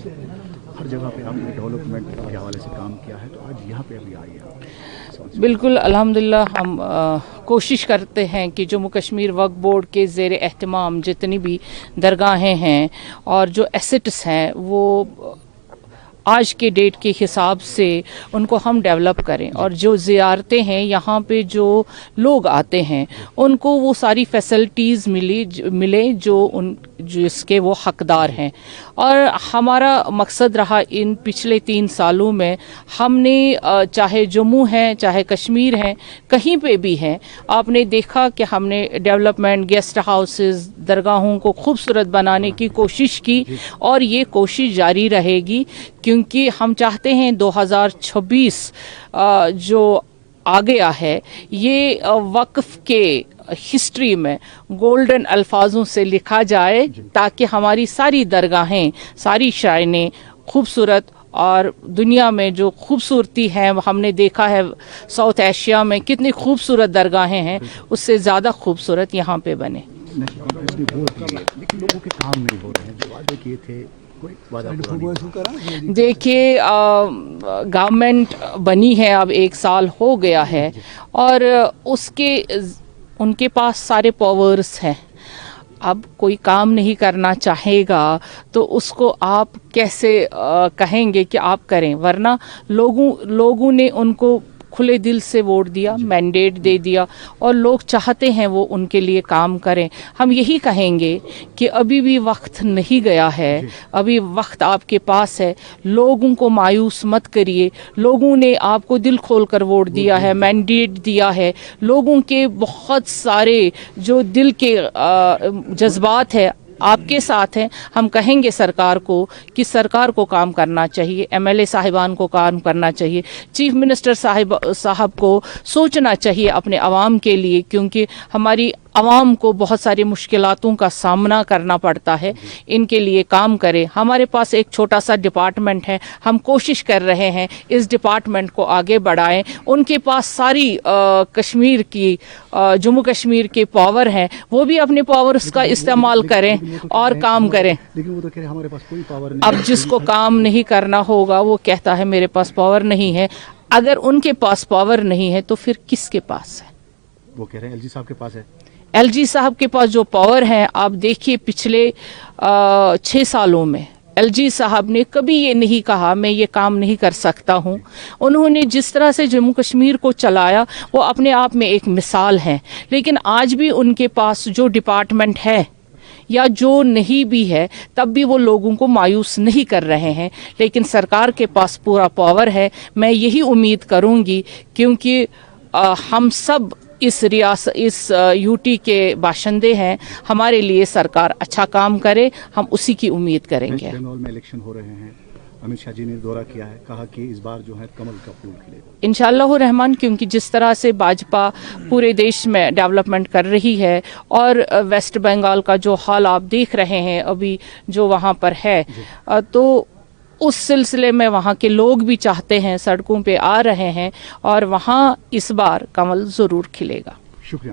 ہر جگہ پہ آپ نے ڈیولپمنٹ کے حوالے سے کام کیا ہے، تو آج یہاں پہ ابھی آئی ہے۔ بالکل الحمدللہ ہم کوشش کرتے ہیں کہ جموں کشمیر وقف بورڈ کے زیر اہتمام جتنی بھی درگاہیں ہیں اور جو ایسٹس ہیں وہ آج کے ڈیٹ کے حساب سے ان کو ہم ڈیولپ کریں، اور جو زیارتیں ہیں یہاں پہ جو لوگ آتے ہیں ان کو وہ ساری فیسلٹیز ملے جو جس کے وہ حقدار ہیں۔ اور ہمارا مقصد رہا ان پچھلے 3 سالوں میں، ہم نے چاہے جموں ہے چاہے کشمیر ہے کہیں پہ بھی ہیں، آپ نے دیکھا کہ ہم نے ڈیولپمنٹ، گیسٹ ہاؤسز، درگاہوں کو خوبصورت بنانے کی کوشش کی، اور یہ کوشش جاری رہے گی، کیونکہ ہم چاہتے ہیں 2026 جو آ گیا ہے یہ وقف کے ہسٹری میں گولڈن الفاظوں سے لکھا جائے، تاکہ ہماری ساری درگاہیں، ساری شرائنیں خوبصورت، اور دنیا میں جو خوبصورتی ہے ہم نے دیکھا ہے ساؤتھ ایشیا میں کتنی خوبصورت درگاہیں ہیں، اس سے زیادہ خوبصورت یہاں پہ بنے۔ لیکن لوگوں کے کام نہیں ہو رہے ہیں، جو وعدے کیے تھے کوئی وعدہ پورا نہیں ہوا۔ دیکھیے گورنمنٹ بنی ہے اب 1 سال ہو گیا ہے، اور ان کے پاس سارے پاورز ہیں، اب کوئی کام نہیں کرنا چاہے گا تو اس کو آپ کیسے کہیں گے کہ آپ کریں، ورنہ لوگوں نے ان کو کھلے دل سے ووٹ دیا، مینڈیٹ دے دیا، اور لوگ چاہتے ہیں وہ ان کے لیے کام کریں۔ ہم یہی کہیں گے کہ ابھی بھی وقت نہیں گیا ہے، ابھی وقت آپ کے پاس ہے، لوگوں کو مایوس مت کریے، لوگوں نے آپ کو دل کھول کر ووٹ دیا ہے، مینڈیٹ دیا ہے، لوگوں کے بہت سارے جو دل کے جذبات ہے آپ کے ساتھ ہیں۔ ہم کہیں گے سرکار کو کہ سرکار کو کام کرنا چاہیے، MLA صاحبان کو کام کرنا چاہیے، چیف منسٹر صاحب کو سوچنا چاہیے اپنے عوام کے لیے، کیونکہ ہماری عوام کو بہت ساری مشکلاتوں کا سامنا کرنا پڑتا ہے، ان کے لیے کام کرے۔ ہمارے پاس ایک چھوٹا سا ڈپارٹمنٹ ہے، ہم کوشش کر رہے ہیں اس ڈپارٹمنٹ کو آگے بڑھائیں، ان کے پاس ساری کشمیر کی جموں کشمیر کے پاور ہیں، وہ بھی اپنے پاورز کا استعمال کریں اور کام کریں۔ لیکن وہ تو کہہ رہے ہیں ہمارے پاس کوئی پاور نہیں۔ اب جس کو کام نہیں کرنا ہوگا وہ کہتا ہے میرے پاس پاور نہیں ہے، اگر ان کے پاس پاور نہیں ہے تو پھر کس کے پاس ہے؟ وہ کہہ رہے ہیں LG صاحب کے پاس ہے۔ LG صاحب کے پاس جو پاور ہے، آپ دیکھیے پچھلے 6 سالوں میں LG صاحب نے کبھی یہ نہیں کہا میں یہ کام نہیں کر سکتا ہوں۔ انہوں نے جس طرح سے جموں کشمیر کو چلایا وہ اپنے آپ میں ایک مثال ہے، لیکن آج بھی ان کے پاس جو ڈپارٹمنٹ ہے یا جو نہیں بھی ہے تب بھی وہ لوگوں کو مایوس نہیں کر رہے ہیں، لیکن سرکار کے پاس پورا پاور ہے۔ میں یہی امید کروں گی، کیونکہ ہم سب اس UT کے باشندے ہیں، ہمارے لیے سرکار اچھا کام کرے، ہم اسی کی امید کریں گے۔ بنگال میں الیکشن ہو رہے ہیں، امت شاہ جی نے دورہ کیا ہے، کہا کہ اس بار جو ہے کمل کا پھول کھلے گا انشاءاللہ الرحمن، کیونکہ جس طرح سے بھاجپا پورے دیش میں ڈیولپمنٹ کر رہی ہے، اور ویسٹ بنگال کا جو حال آپ دیکھ رہے ہیں ابھی جو وہاں پر ہے، تو اس سلسلے میں وہاں کے لوگ بھی چاہتے ہیں، سڑکوں پہ آ رہے ہیں، اور وہاں اس بار کمل ضرور کھلے گا۔ شکریہ۔